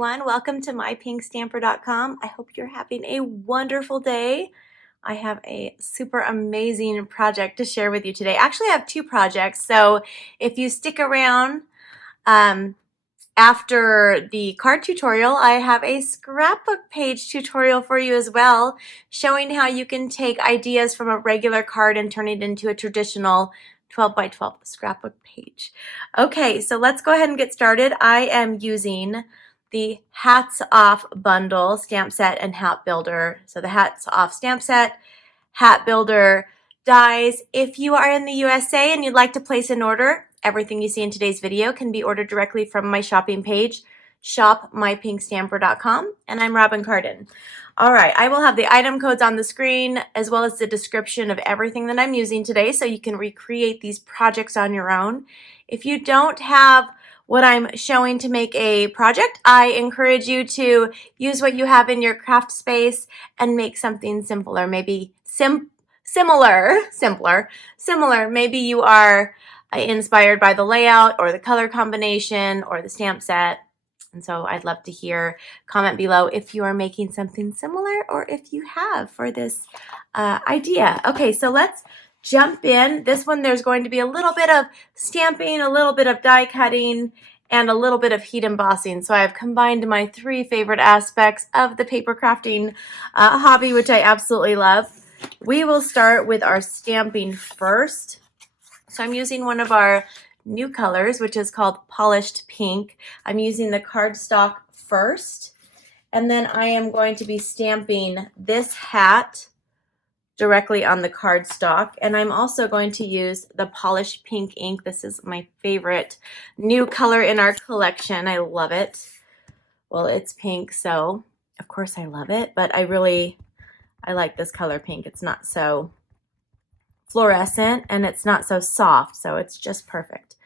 everyone. Welcome to mypinkstamper.com. I hope you're having a wonderful day. I have a super amazing project to share with you today. Actually, I have two projects, so if you stick around after the card tutorial, I have a scrapbook page tutorial for you as well, showing how you can take ideas from a regular card and turn it into a traditional 12 by 12 scrapbook page. Okay, so let's go ahead and get started. I am using the Hats Off bundle, stamp set, and hat builder. So the Hats Off stamp set, hat builder, dies. If you are in the USA and you'd like to place an order, everything you see in today's video can be ordered directly from my shopping page, shopmypinkstamper.com, and I'm Robyn Cardin. All right, I will have the item codes on the screen as well as the description of everything that I'm using today so you can recreate these projects on your own. If you don't have what I'm showing to make a project, I encourage you to use what you have in your craft space and make something simpler, maybe similar. Maybe you are inspired by the layout or the color combination or the stamp set. And so I'd love to hear, comment below if you are making something similar or if you have for this idea. Okay, so let's jump in. This one, there's going to be a little bit of stamping, a little bit of die cutting, and a little bit of heat embossing. So I've combined my three favorite aspects of the paper crafting hobby, which I absolutely love. We will start with our stamping first. So I'm using one of our new colors, which is called Polished Pink. I'm using the cardstock first, and then I am going to be stamping this hat directly on the cardstock, and I'm also going to use the Polished Pink ink. This is my favorite new color in our collection. I love it. Well, it's pink, so of course I love it, but I like this color pink. It's not so fluorescent and it's not so soft, so it's just perfect.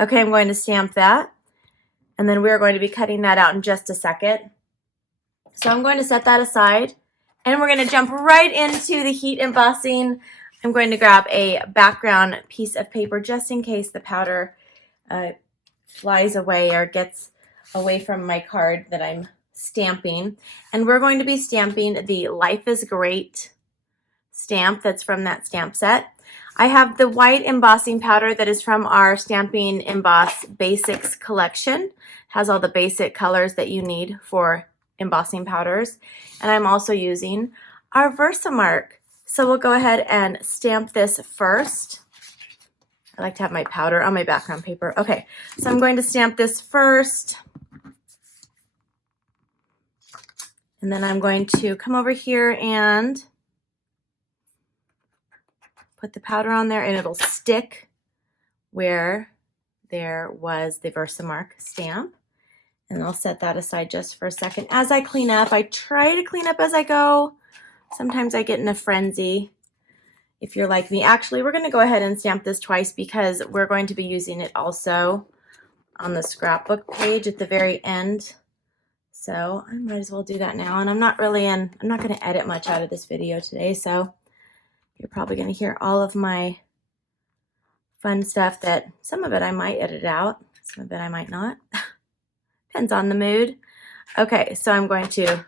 Okay, I'm going to stamp that, and then we're going to be cutting that out in just a second. So I'm going to set that aside, and we're going to jump right into the heat embossing. I'm going to grab a background piece of paper just in case the powder flies away or gets away from my card that I'm stamping. And we're going to be stamping the Life is Great stamp that's from that stamp set. I have the white embossing powder that is from our Stampin' Emboss Basics collection. It has all the basic colors that you need for embossing powders. And I'm also using our VERSAMARK. So we'll go ahead and stamp this first. I like to have my powder on my background paper. Okay, so I'm going to stamp this first. And then I'm going to come over here and put the powder on there, and it'll stick where there was the VERSAMARK stamp. And I'll set that aside just for a second. As I clean up, I try to clean up as I go. Sometimes I get in a frenzy. If you're like me, actually, we're going to go ahead and stamp this twice because we're going to be using it also on the scrapbook page at the very end. So I might as well do that now. And I'm not going to edit much out of this video today, so you're probably going to hear all of my fun stuff that some of it I might edit out, some of it I might not. Depends on the mood. Okay, so I'm going to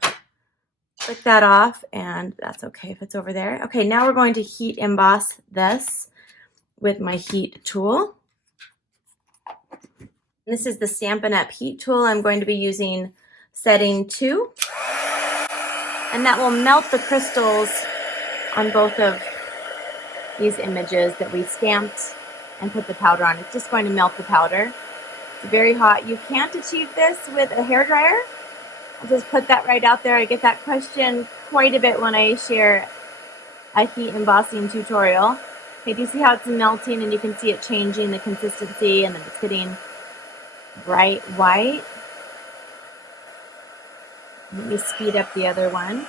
click that off, and that's okay if it's over there. Okay, now we're going to heat emboss this with my heat tool. This is the Stampin' Up! Heat tool. I'm going to be using setting 2, and that will melt the crystals on both of these images that we stamped and put the powder on. It's just going to melt the powder. It's very hot. You can't achieve this with a hairdryer. I'll just put that right out there. I get that question quite a bit when I share a heat embossing tutorial. Okay, do you see how it's melting, and you can see it changing the consistency, and then it's getting bright white? Let me speed up the other one.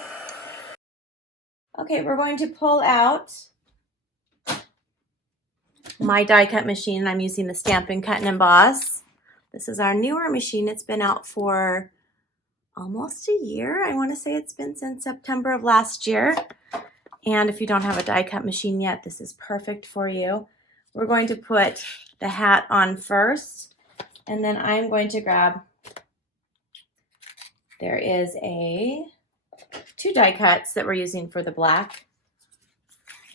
Okay, we're going to pull out my die cut machine. I'm using the Stampin' Cut and Emboss. This is our newer machine. It's been out for almost a year. I want to say it's been since September of last year. And if you don't have a die cut machine yet, this is perfect for you. We're going to put the hat on first, and then I'm going to grab there is two die cuts that we're using for the black.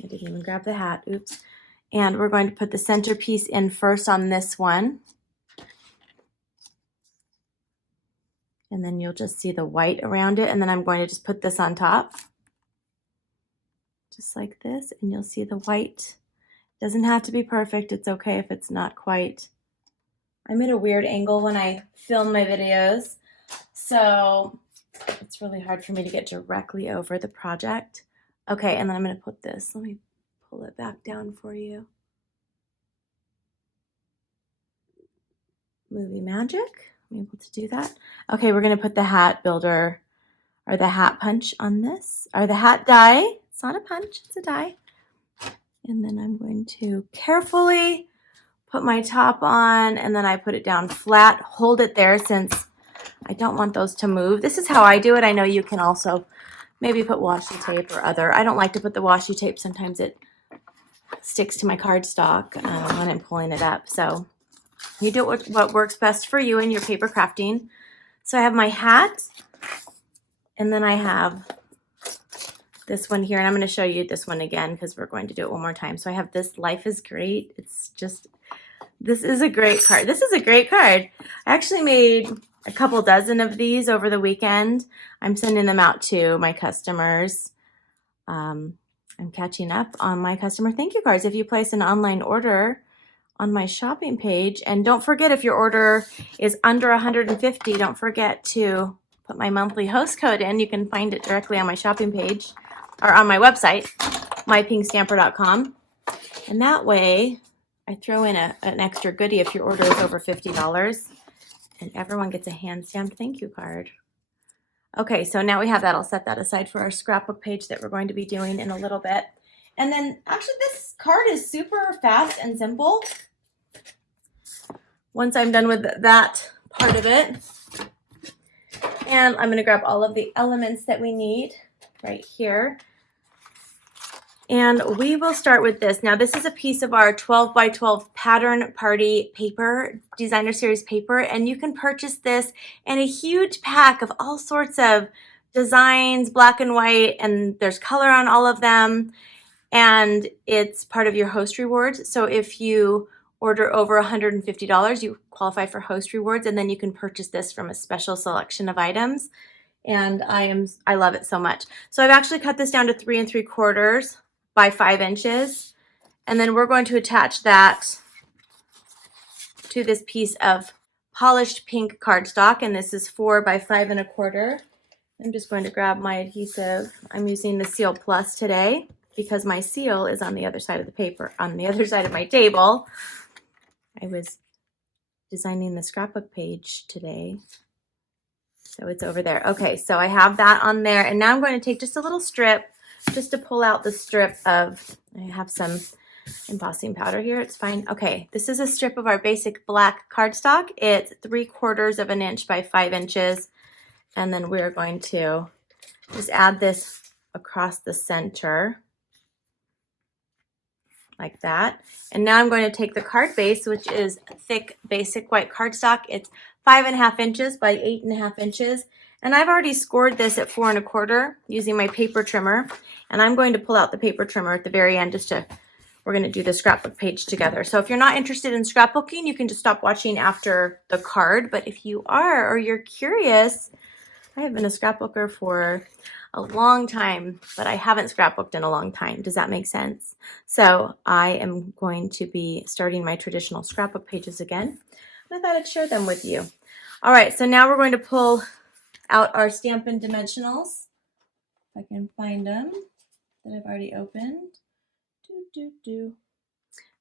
I didn't even grab the hat, oops. And we're going to put the centerpiece in first on this one. And then you'll just see the white around it. And then I'm going to just put this on top. Just like this. And you'll see the white. Doesn't have to be perfect. It's okay if it's not quite. I'm at a weird angle when I film my videos. So it's really hard for me to get directly over the project. Okay, and then I'm going to put this. Let me pull it back down for you. Movie magic. I'm able to do that. Okay, we're going to put the hat builder or the hat punch on this, or the hat die. It's not a punch, it's a die. And then I'm going to carefully put my top on, and then I put it down flat, hold it there since I don't want those to move. This is how I do it. I know you can also maybe put washi tape or other. I don't like to put the washi tape. Sometimes it sticks to my cardstock when I'm pulling it up. So you do what works best for you in your paper crafting. So I have my hat, and then I have this one here, and I'm going to show you this one again because we're going to do it one more time. So I have this Life is Great. It's just, this is a great card. This is a great card. I actually made a couple dozen of these over the weekend. I'm sending them out to my customers. I'm catching up on my customer thank you cards. If you place an online order on my shopping page, and don't forget, if your order is under 150, don't forget to put my monthly host code in. You can find it directly on my shopping page or on my website, mypinkstamper.com. And that way I throw in an extra goodie if your order is over $50, and everyone gets a hand stamped thank you card. Okay, so now we have that. I'll set that aside for our scrapbook page that we're going to be doing in a little bit. And then actually this card is super fast and simple. Once I'm done with that part of it, and I'm going to grab all of the elements that we need right here. And we will start with this. Now this is a piece of our 12 by 12 pattern party paper, designer series paper, and you can purchase this in a huge pack of all sorts of designs, black and white, and there's color on all of them. And it's part of your host rewards. So if you order over $150, you qualify for host rewards, and then you can purchase this from a special selection of items. And I love it so much. So I've actually cut this down to 3 3/4 by 5 inches. And then we're going to attach that to this piece of polished pink cardstock. And this is 4 by 5 1/4. I'm just going to grab my adhesive. I'm using the Seal Plus today because my seal is on the other side of the paper, on the other side of my table. I was designing the scrapbook page today, so it's over there. Okay, so I have that on there, and now I'm going to take just a little strip just to pull out the strip of, I have some embossing powder here, it's fine. Okay, this is a strip of our basic black cardstock. It's 3/4 of an inch by 5 inches, and then we're going to just add this across the center like that. And now I'm going to take the card base, which is thick basic white cardstock. It's 5 1/2 inches by 8 1/2 inches. And I've already scored this at 4 1/4 using my paper trimmer. And I'm going to pull out the paper trimmer at the very end we're going to do the scrapbook page together. So if you're not interested in scrapbooking, you can just stop watching after the card. But if you are, or you're curious, I have been a scrapbooker for a long time, but I haven't scrapbooked in a long time. Does that make sense? So I am going to be starting my traditional scrapbook pages again. And I thought I'd share them with you. All right, so now we're going to pull out our Stampin' dimensionals. If I can find them that I've already opened.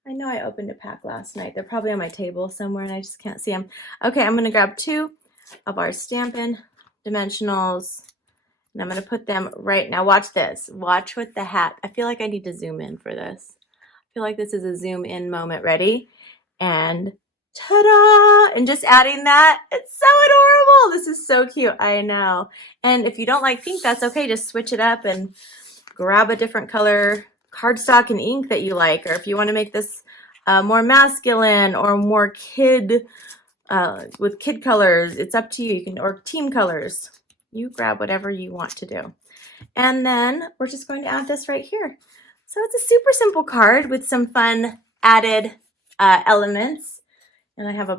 I know I opened a pack last night. They're probably on my table somewhere and I just can't see them. Okay, I'm going to grab 2 of our Stampin' dimensionals. And I'm going to put them right now. Watch this. Watch with the hat. I feel like I need to zoom in for this. I feel like this is a zoom in moment. Ready? And ta-da! And just adding that. It's so adorable. This is so cute. I know. And if you don't like pink, that's okay. Just switch it up and grab a different color cardstock and ink that you like. Or if you want to make this more masculine or more kid with kid colors, it's up to you. You can, or team colors. You grab whatever you want to do. And then we're just going to add this right here. So it's a super simple card with some fun added elements. And I have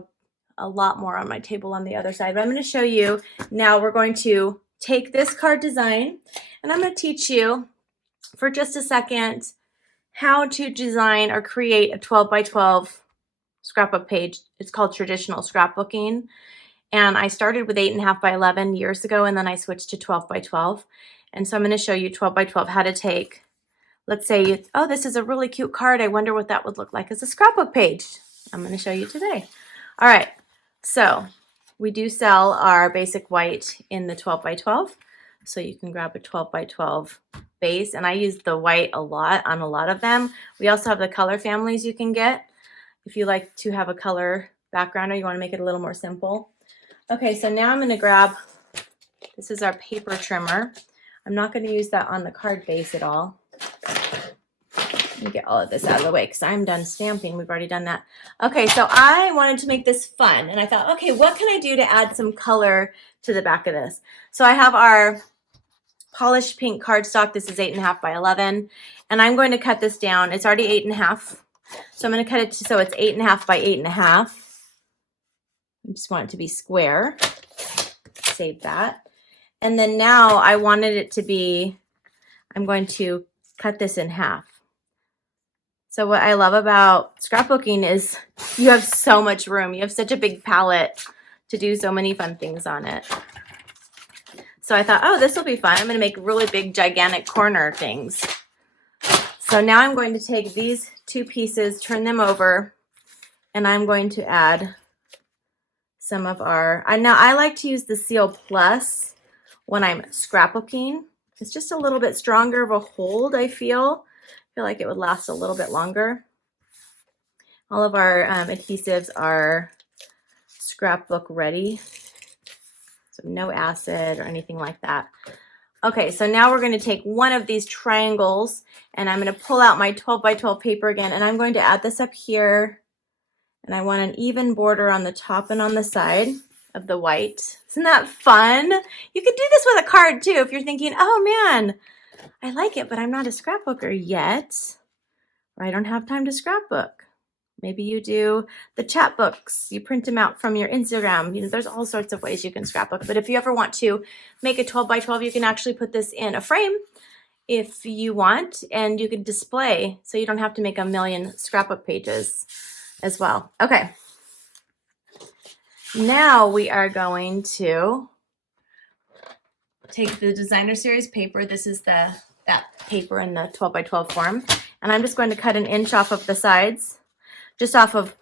a lot more on my table on the other side, but I'm going to show you now. We're going to take this card design and I'm going to teach you for just a second how to design or create a 12 by 12 scrapbook page. It's called traditional scrapbooking. And I started with 8.5 by 11 years ago, and then I switched to 12 by 12. And so I'm going to show you 12 by 12 how to take, let's say, oh, this is a really cute card. I wonder what that would look like as a scrapbook page. I'm going to show you today. All right, so we do sell our basic white in the 12 by 12. So you can grab a 12 by 12 base, and I use the white a lot on a lot of them. We also have the color families you can get if you like to have a color background or you want to make it a little more simple. Okay, so now I'm going to grab, this is our paper trimmer. I'm not going to use that on the card base at all. Let me get all of this out of the way because I'm done stamping. We've already done that. Okay, so I wanted to make this fun, and I thought, okay, what can I do to add some color to the back of this? So I have our polished pink cardstock. This is 8.5 by 11, and I'm going to cut this down. It's already 8.5, so I'm going to cut it so it's 8.5 by 8.5. I just want it to be square. Save that. And then now I wanted it to be, I'm going to cut this in half. So what I love about scrapbooking is you have so much room. You have such a big palette to do so many fun things on it. So I thought, oh, this will be fun. I'm going to make really big, gigantic corner things. So now I'm going to take these two pieces, turn them over, and I'm going to add some of our, now I like to use the Seal Plus when I'm scrapbooking. It's just a little bit stronger of a hold, I feel like it would last a little bit longer. All of our adhesives are scrapbook ready, so no acid or anything like that. Okay, so now we're going to take one of these triangles and I'm going to pull out my 12 by 12 paper again, and I'm going to add this up here. And I want an even border on the top and on the side of the white. Isn't that fun? You could do this with a card too if you're thinking, oh man, I like it, but I'm not a scrapbooker yet, or I don't have time to scrapbook. Maybe you do the chat books. You print them out from your Instagram. You know, there's all sorts of ways you can scrapbook. But if you ever want to make a 12 by 12, you can actually put this in a frame if you want, and you can display so you don't have to make a million scrapbook pages as well. Okay, now we are going to take the designer series paper. This is that paper in the 12 by 12 form, and I'm just going to cut an inch off of the sides, just off of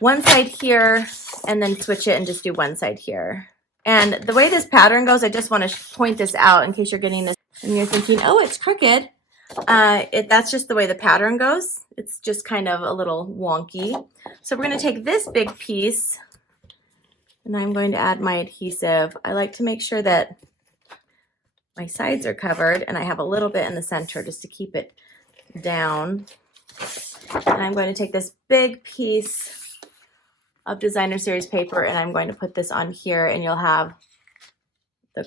one side here, and then switch it and just do one side here. And the way this pattern goes, I just want to point this out in case you're getting this and you're thinking, oh, it's crooked. That's just the way the pattern goes. It's just kind of a little wonky. So we're going to take this big piece and I'm going to add my adhesive. I like to make sure that my sides are covered and I have a little bit in the center just to keep it down. And I'm going to take this big piece of designer series paper and I'm going to put this on here, and you'll have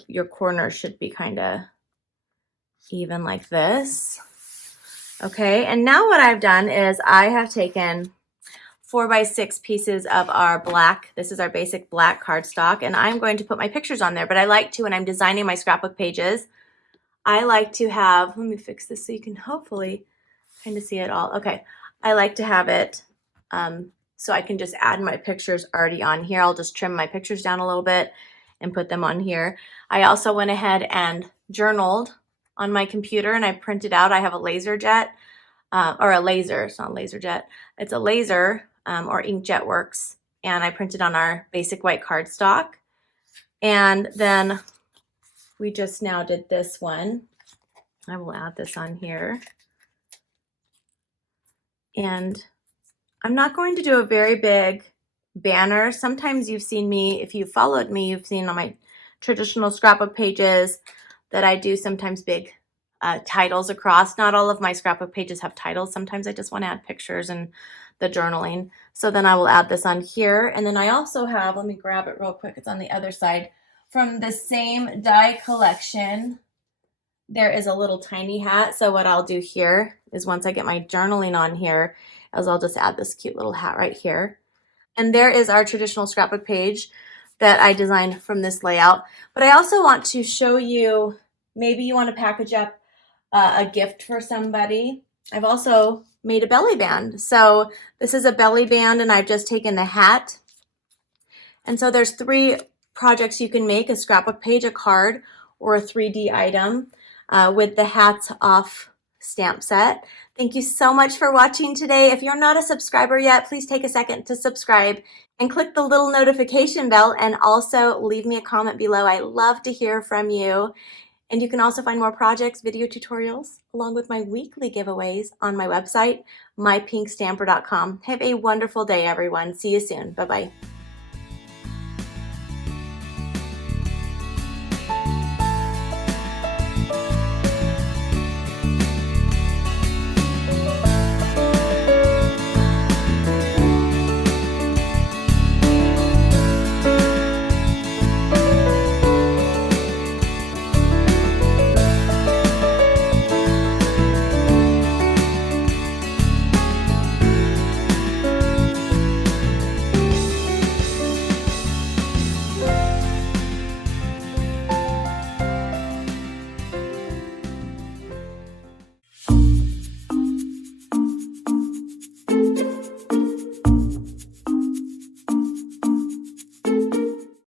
your corners should be kind of even like this. Okay, and now what I've done is I have taken 4 by 6 pieces of our black, this is our basic black cardstock, and I'm going to put my pictures on there. But I like to, when I'm designing my scrapbook pages, I like to have, let me fix this so you can hopefully kind of see it all. Okay, I like to have it so I can just add my pictures already on here. I'll just trim my pictures down a little bit and put them on here. I also went ahead and journaled on my computer and I printed out, I have a laser jet, or a laser, it's not a laser jet, it's a laser or inkjet works, and I printed on our basic white cardstock. And then we just now did this one. I will add this on here. And I'm not going to do a very big banner. Sometimes you've seen me, if you've followed me, you've seen on my traditional scrapbook pages that I do sometimes big titles across. Not all of my scrapbook pages have titles. Sometimes I just want to add pictures and the journaling. So then I will add this on here. And then I also have, let me grab it real quick, it's on the other side, from the same die collection, there is a little tiny hat. So what I'll do here is once I get my journaling on here, is I'll just add this cute little hat right here. And there is our traditional scrapbook page that I designed from this layout. But I also want to show you, maybe you want to package up a gift for somebody. I've also made a belly band. So this is a belly band and I've just taken the hat. And so there's 3 projects you can make: a scrapbook page, a card, or a 3D item with the hats off stamp set. Thank you so much for watching today. If you're not a subscriber yet, please take a second to subscribe and click the little notification bell, and also leave me a comment below. I love to hear from you. And you can also find more projects, video tutorials, along with my weekly giveaways on my website, mypinkstamper.com. Have a wonderful day, everyone. See you soon. Bye-bye.